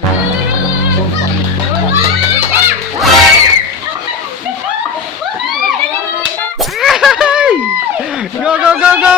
Go, go, go, go!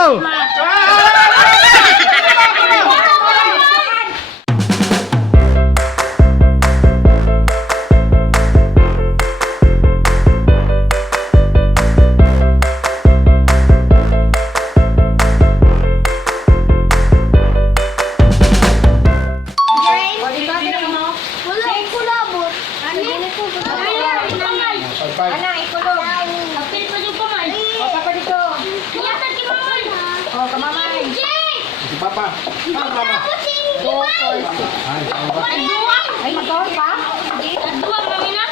Anak, ikulog. Kapit mo yung kamay. O, papa dito. Iyatan ki mamay. O, kamamay. Si Papa. Papa. 2, 4, 6. Ay, magkawal pa? Dua, mami na.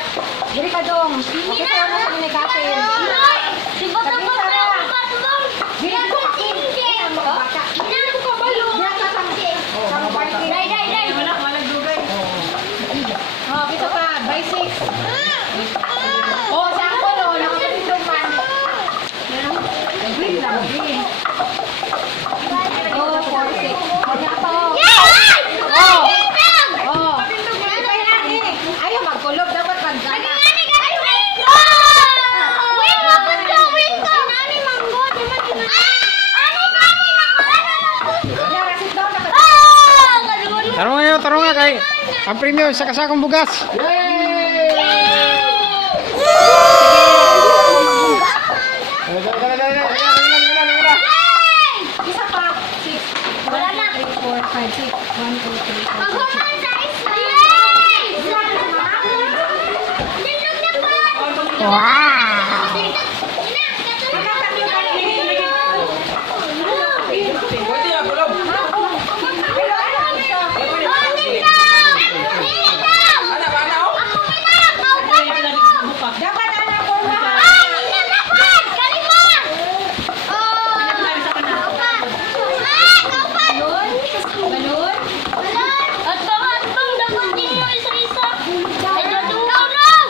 Dili ka dong. Okay, sa'yo na sa minikasin. Diba ka ba? Dili ko kakin. Baka. Dili ko ka balo. Dili ka kakin. Day, day, day. Walang dugay. O, dito ka. By 6. Oh, sakto no, nakapitong man. Green lang, green. Oh, 46. Kanya to. Oh. Oh. Ayaw magkulog, dapat magana. Tarong nga kay ang premium sa kasakong bugas. Isa pa. 6. Wala na. 3, 4, 5, 6. 1, 2, 3, 4, 5, 6. Wow! Dapat anak ko na. Balon? At bawat bang dapat din mo isa-isa. Ay, natunaw lang.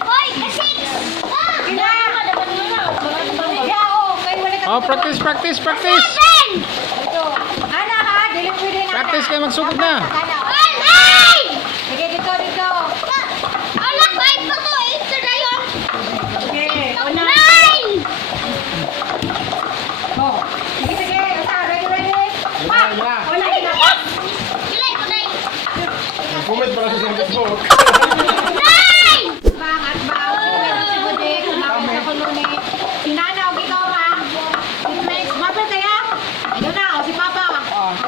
Hoy, kasi. Dapat mo na. Oh, practice, practice, practice. Ito. Ana ha, dili pwede na. Practice kayo magsugod na. Sige, dito, dito. Ala, 5 pa to. 8 na yun. Okay. 9. Oh. Sige, sige. Usa, ready, ready. Pa! Wala na. Ilay ko, 9. Comment pala sa Facebook. 9! Bang at bang. Si Bude, kumapit sa koloni. Sinanaw, ikaw ha. Mapit kaya? Ayun na, o si Papa.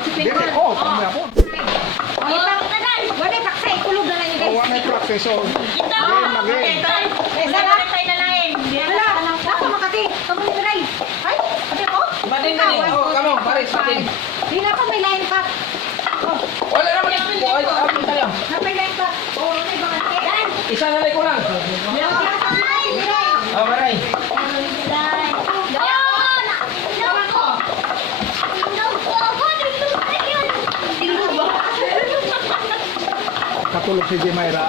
Si Pintor. Oh, tama ako. Wala paksa, ikulog na lang yung guys. One practice so. Wala, ako makati. Kamu ni Ray. Ay, ate ko? Batin na niyo. Oh, kamo, pares, batin. Di na pa may line cut. Oh, Wala naman yung pinto. Ay, amin tayo. na may line cut. Oh, may bakante. Yan. Isa na ko lang. Oh, maray. Katulog si Jimayra.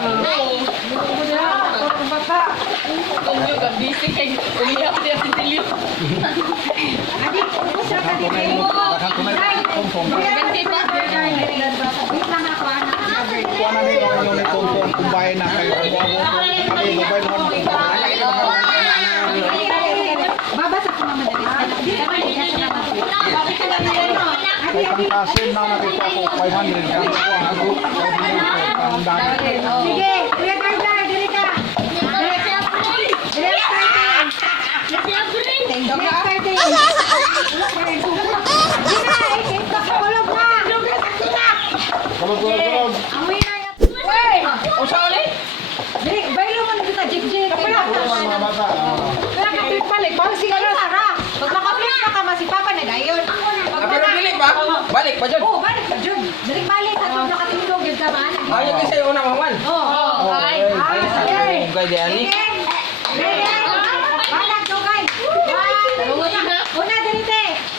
Kuha na nito kayo ni Kumpong kumbahin na kayo. Kami mobile mo. Babasa ko naman Kay pangkasin na nakita ko 500 ka. Ako 500 ko. Sige, kuya Carter, dili ka. Dili ka. Kulog. O, sa ulit? Bailo mo na kita, jig-jig. Kaya ka-trip balik. Bawang siya na, Sarah. Pag makapit na ka, si Papa na gayon. Pero dili ba? Balik pa dyan. Oo, balik ka, Jun. Balik-balik. At kung nakatingog, yun ka ba? Ayaw kayo sa'yo una, maman. Oo. Ay, sa kay di ani. Balag to, guys. Una, dito.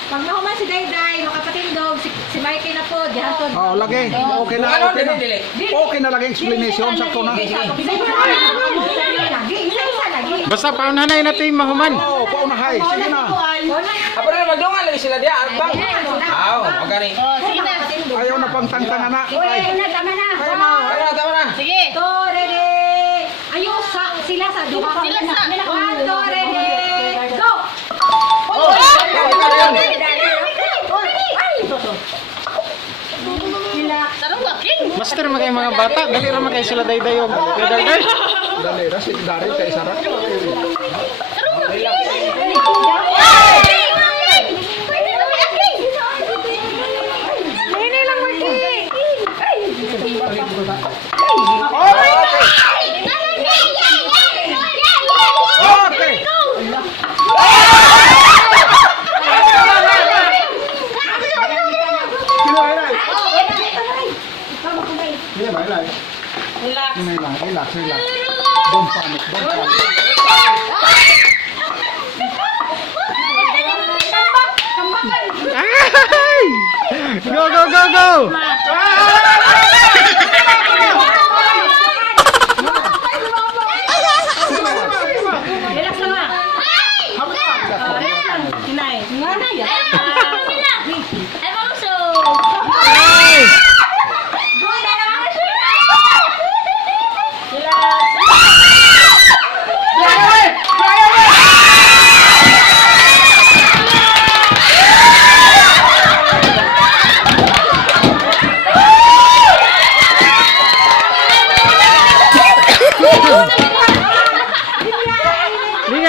Pag mahuman si Dayday, makapatindog, si Mikey na po, dihatod. Oh, lagi. Okay na. Ano, Okay na. dili. Okay na lagi explanation sakto na. Sige, sige. Isa lagi. Basta paunanay natin mahuman. Oh, paunahay. Sige na. Apa na magdungan lagi sila diya. Bang. Aw, magani. Sige na. Ayaw na pang tangtangan na. Uy, tama na. Ayaw na. One, two, ready, go! Master magay mga bata, dali ra magay sila daydayog. Pedal guys. Dali, rasit dari kay Sarah. Iya, bye bye. Relax. Don't panic. Ay! Go! Relax lang ah. Hinay.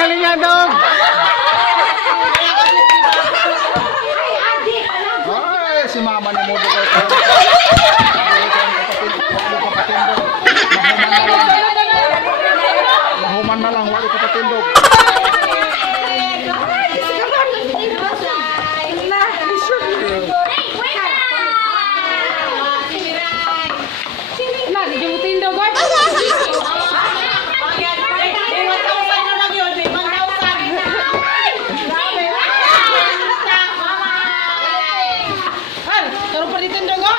Linya dong. Ay, si mama ni Modo kay Mahuman na lang, wali ko patindog. Taruh pa dito, Ndogo.